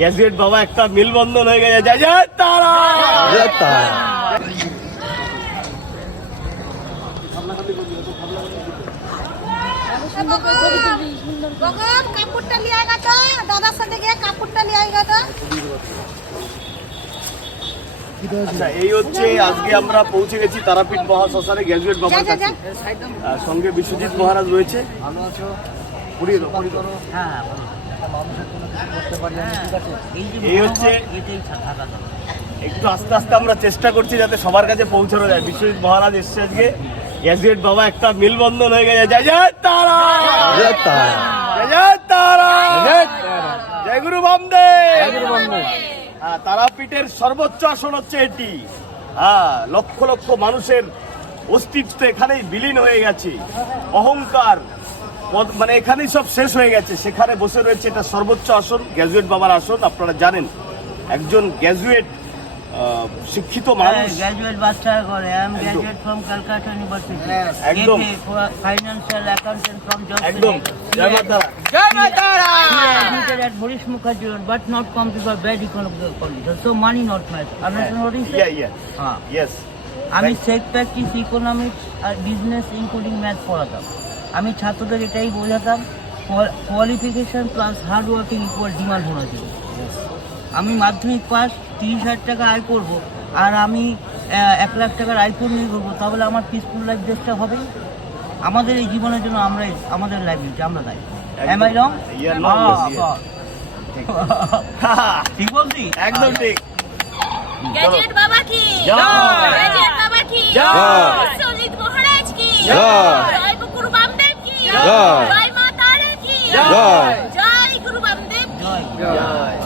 Gadget বাবা একটা মিলবন্ধন হয়ে গেছে। জয় জয় তারা! গগন কাপড়টা নিয়ে আয় দাদার সাথে গিয়ে কাপড়টা নিয়ে আয় আচ্ছা এই হচ্ছে আজকে আমরা পৌঁছে গেছি তারাপীঠ মহাশ্মশানে গ্র্যাজুয়েট বাবার কাছে। আর সঙ্গে বিশ্বজিৎ মহারাজ রয়েছে। ভালো আছো। হ্যাঁ। একটা মানুষের জন্য কিছু করতে পারি আমি, ঠিক আছে। এই হচ্ছে একটু আস্তে আস্তে আমরা চেষ্টা করছি যাতে সবার কাছে পৌঁছানো যায়। বিশ্বজিৎ মহারাজ এসছে আজকে। গ্যাজুয়েট বাবা একটা মিলবন্ধন হয়ে গেছে। জয় জয় তারা! জয় জয় তারা! জয় গুরু বামদেব হ্যাঁ তারাপীঠের সর্বোচ্চ আসন হচ্ছে এটি। হ্যাঁ লক্ষ লক্ষ মানুষের অস্তিত্ব এখানেই বিলীন হয়ে গেছে। অহংকার মানে এখানেই সব শেষ হয়ে গেছে। সেখানে বসে রয়েছে এটা সর্বোচ্চ আসন গ্র্যাজুয়েট বাবার আসন আপনারা জানেন। একজন গ্র্যাজুয়েট শিক্ষিত মানুষ। গ্র্যাজুয়েট বাচ্চা করে। I am graduate from Calcutta university একদম। অ্যাকাউন্টেন্ট ফ্রম জব একদম। জয় মাতা admitted at Boris Mukherjee Road, but not computer bad economic conditions. So money not matter. Understand what he said? Yeah হ্যাঁ। Yes আমি safe practice economics আর business including math পড়াতাম। আমি ছাত্রদের এটাই বোঝাতাম qualification plus hard working equal demand হোনা চাই আমি মাধ্যমিক পাস তিরিশ হাজার টাকা আয় করব আর আমি এক লাখ টাকার আইফোন নিয়ে করব তাহলে আমার পিসফুল লাইফ দেশটা হবে। আমাদের এই জীবনের জন্য আমরা আমাদের লাইফ আমরা দায়ী। Am I wrong. ঠিক। বলছি? একদম ঠিক। গ্যাজেট বাবা কি জয়। গ্যাজেট বাবা কি জয়। মহারাজ কি জয়। জয় গুরু বামদেব কি জয়। জয় মা তারা কি জয়। জয় গুরু বামদেব। জয়। জয়।